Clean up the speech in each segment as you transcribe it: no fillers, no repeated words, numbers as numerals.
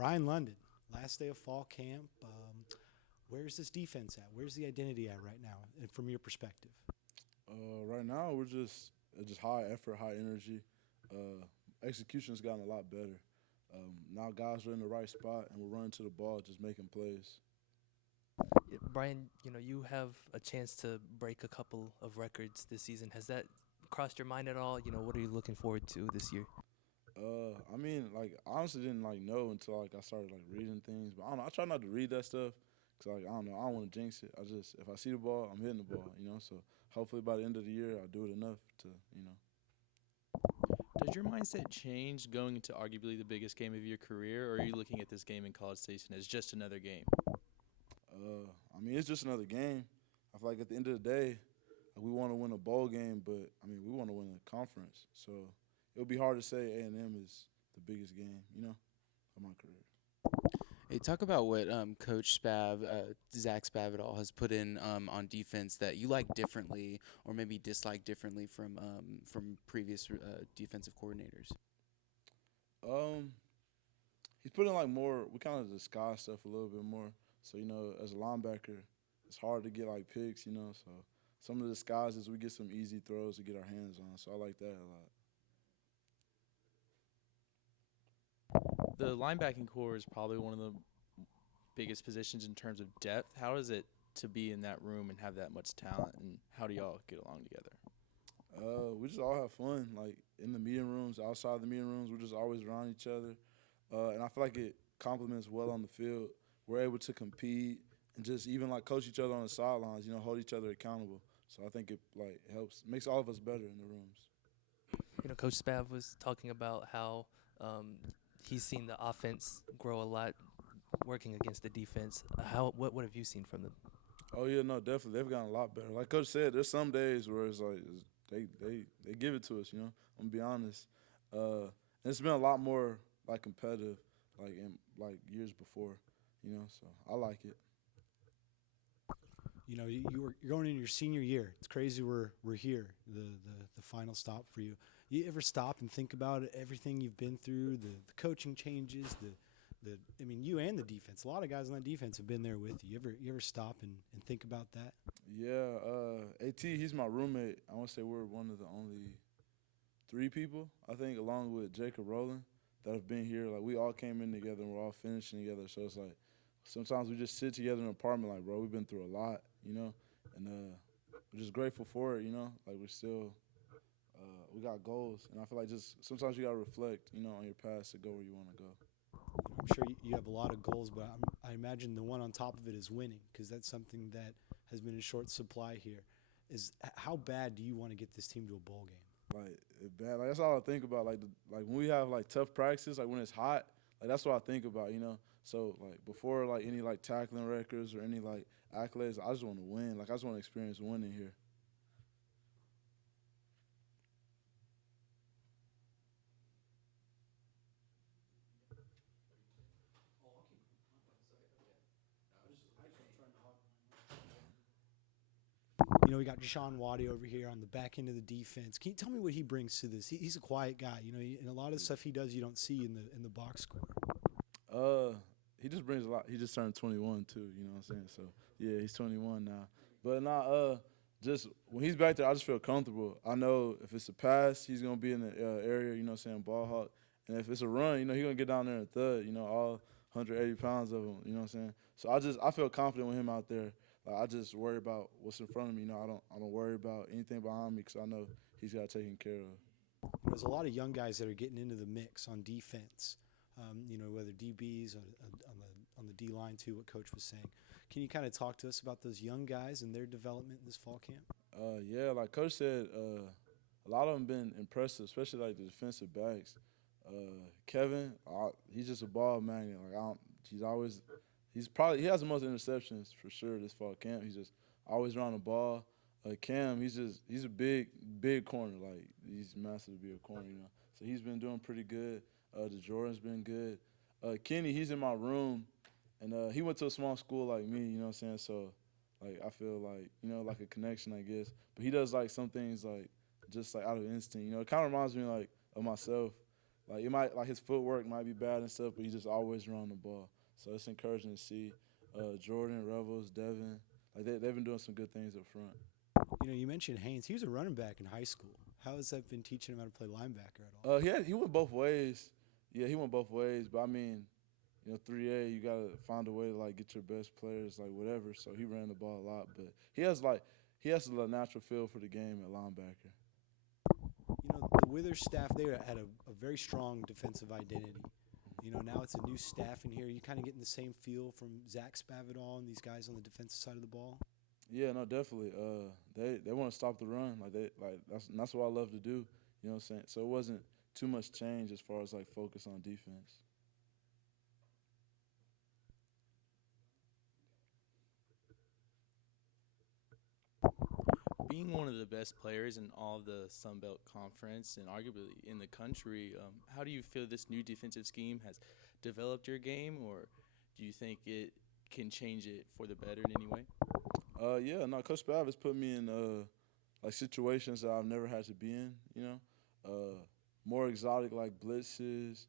Bryan London, last day of fall camp. Where's this defense at? Where's the identity at right now, from your perspective? Right now, we're just high effort, high energy. Execution's gotten a lot better. Now guys are in the right spot, and we're running to the ball, just making plays. Yeah, Brian, you have a chance to break a couple of records this season. Has that crossed your mind at all? What are you looking forward to this year? I mean, like, I honestly didn't know until I started reading things. But I don't know. I try not to read that stuff because I don't know. I don't want to jinx it. If I see the ball, I'm hitting the ball. So hopefully by the end of the year, I'll do it enough to. Does your mindset change going into arguably the biggest game of your career, or are you looking at this game in College Station as just another game? I mean, it's just another game. I feel like at the end of the day, we want to win a bowl game, but I mean, we want to win a conference. So it'll be hard to say A&M is the biggest game, of my career. Hey, talk about what Coach Spav, Zach Spavital, has put in on defense that you like differently, or maybe dislike differently from previous defensive coordinators. He's put in more. We kind of disguise stuff a little bit more. So as a linebacker, it's hard to get picks. So some of the disguises we get some easy throws to get our hands on. So I like that a lot. The linebacking core is probably one of the biggest positions in terms of depth. How is it to be in that room and have that much talent, and how do y'all get along together? We just all have fun, in the meeting rooms, outside the meeting rooms. We're just always around each other, and I feel like it complements well on the field. We're able to compete and just even coach each other on the sidelines. Hold each other accountable. So I think it helps, makes all of us better in the rooms. Coach Spav was talking about how he's seen the offense grow a lot working against the defense. What have you seen from them? Oh yeah, no, definitely they've gotten a lot better. Like Coach said, there's some days where they give it to us. I'm gonna be honest. And it's been a lot more competitive in years before. So I like it. You're going into your senior year. It's crazy we're here, the final stop for you. You ever stop and think about everything you've been through, the coaching changes, you and the defense. A lot of guys on that defense have been there with you. You ever stop and think about that? Yeah, AT, he's my roommate. I want to say we're one of the only 3 people, I think, along with Jacob Rowland, that have been here. We all came in together and we're all finishing together. So it's sometimes we just sit together in an apartment bro, we've been through a lot, and we're just grateful for it, we're still we got goals. And I feel just sometimes you got to reflect, on your past to go where you want to go. I'm sure you have a lot of goals, but I imagine the one on top of it is winning, because that's something that has been in short supply here. How bad do you want to get this team to a bowl game? Bad. That's all I think about. When we have tough practices, when it's hot, that's what I think about. So before any tackling records or any accolades, I just want to win. I just want to experience winning here. We got Shawn Wadie over here on the back end of the defense. Can you tell me what he brings to this? He's a quiet guy, and a lot of the stuff he does you don't see in the box score. He just brings a lot. He just turned 21 too. You know what I'm saying? So yeah, he's 21 now. But just when he's back there, I just feel comfortable. I know if it's a pass, he's gonna be in the area. You know what I'm saying? Ball hawk. And if it's a run, he's gonna get down there and thud. All 180 pounds of him. You know what I'm saying? So I feel confident with him out there. I just worry about what's in front of me. I don't worry about anything behind me because I know he's got it taken care of. There's a lot of young guys that are getting into the mix on defense. Whether DBs on the D line too. What Coach was saying. Can you kind of talk to us about those young guys and their development this fall camp? Yeah, like Coach said, a lot of them been impressive, especially the defensive backs. Kevin, he's just a ball magnet. He has the most interceptions for sure this fall camp. He's just always around the ball. Cam, he's a big corner. He's massive to be a corner, So he's been doing pretty good. DeJordan's been good. Kenny, he's in my room, and he went to a small school like me, you know what I'm saying? So, I feel a connection, I guess. But he does some things just out of instinct. It kind of reminds me of myself. Like it might like his footwork might be bad and stuff, but he just always run the ball. So it's encouraging to see Jordan, Revels, Devin. Like they've been doing some good things up front. You mentioned Haynes. He was a running back in high school. How has that been teaching him how to play linebacker at all? He went both ways. Yeah, he went both ways. But I mean, 3A, you gotta find a way to like get your best players, like whatever. So he ran the ball a lot, but he has a natural feel for the game at linebacker. The Withers staff there had a very strong defensive identity. Now it's a new staff in here. You kind of getting the same feel from Zach Spavital and these guys on the defensive side of the ball. Yeah, no, definitely. They want to stop the run. That's what I love to do. You know what I'm saying? So it wasn't too much change as far as like focus on defense. Being one of the best players in all of the Sun Belt Conference and arguably in the country, how do you feel this new defensive scheme has developed your game, or do you think it can change it for the better in any way? Yeah, no, Coach Spav has put me in like situations that I've never had to be in. More exotic like blitzes,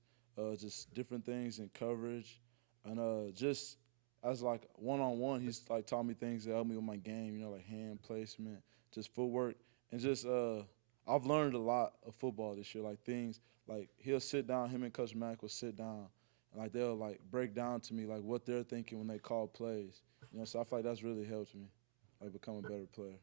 just different things in coverage, and just as like one-on-one, he's like taught me things that help me with my game. Like hand placement, just footwork, and just I've learned a lot of football this year. Like things like he'll sit down, him and Coach Mack will sit down, and like they'll like break down to me like what they're thinking when they call plays. So I feel like that's really helped me, like become a better player.